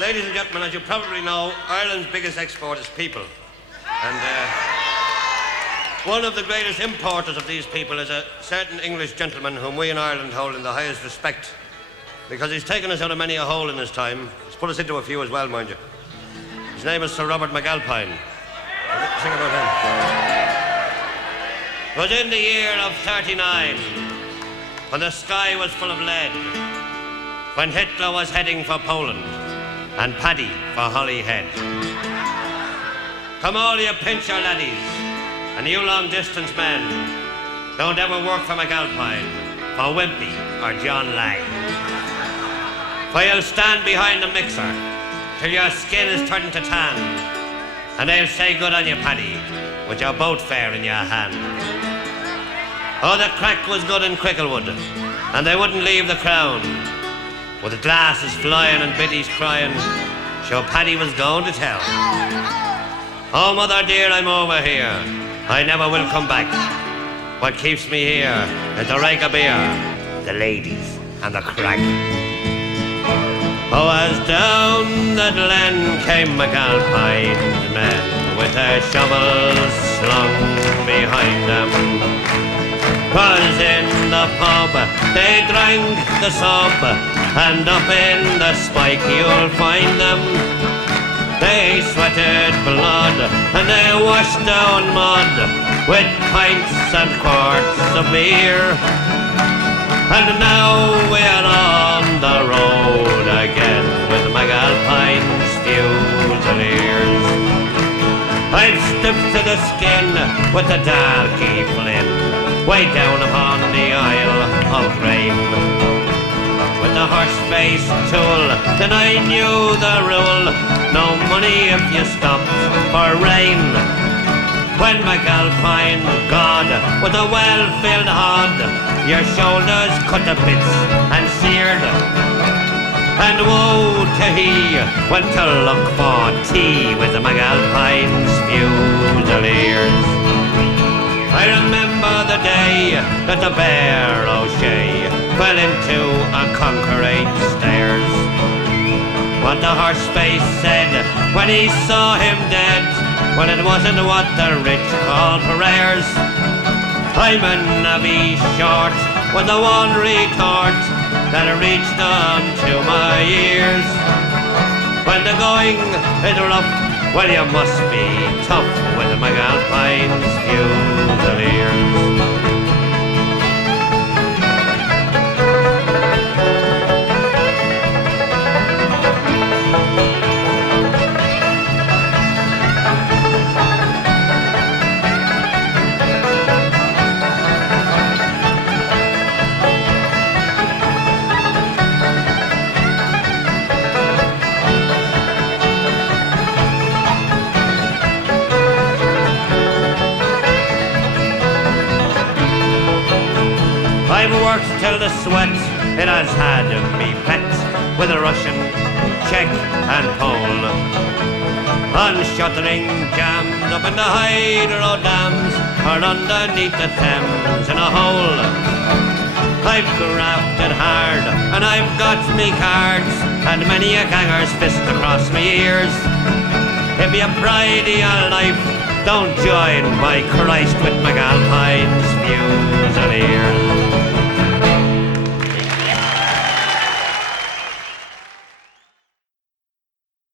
Ladies and gentlemen, as you probably know, Ireland's biggest export is people. And one of the greatest importers of these people is a certain English gentleman whom we in Ireland hold in the highest respect, because he's taken us out of many a hole in his time. He's put us into a few as well, mind you. His name is Sir Robert McAlpine. Sing about him. It was in the year of 39, when the sky was full of lead, when Hitler was heading for Poland, and Paddy for Holyhead. Come all you pincher laddies, and you long-distance men, don't ever work for McAlpine, for Wimpy or John Lang. For you'll stand behind the mixer till your skin is turned to tan, and they'll say good on you, Paddy, with your boat fare in your hand. Oh, the crack was good in Cricklewood, and they wouldn't leave the crown, with the glasses flying and biddies crying, sure Paddy was going to tell. Oh, mother dear, I'm over here, I never will come back. What keeps me here is the rake of beer, the ladies and the crack. Oh, as down the glen came McAlpine's men, with their shovels slung behind them. 'Twas in the pub they drank the sub, and up in the spike you'll find them. They sweated blood and they washed down mud with pints and quarts of beer. And now we're on the road again with McAlpine's Fusiliers. I've stooped to the skin with the darky Flynn, way down upon the Isle of Grain. With the horse-faced tool, then I knew the rule, no money if you stopped for rain. When McAlpine, God, with a well-filled hod, your shoulders cut to bits and seared. And woe to he went to look for tea with the McAlpine's Fusiliers. I remember the day that the Bear O'Shea fell into a concrete stairs. What the horse-face said when he saw him dead, well, it wasn't what the rich call prayers. I'm a navvy short with the one retort that reached on to my ears. When the going is rough, well, you must be tough with McAlpine's Fusiliers. I've worked till the sweat it has had me pet with a Russian, Czech and Pole. On shuttering jammed up in the hydro dams or underneath the Thames in a hole. I've grafted hard and I've got me cards and many a ganger's fist across me ears. If you pride of your life, don't join by Christ with McAlpine's Fusiliers.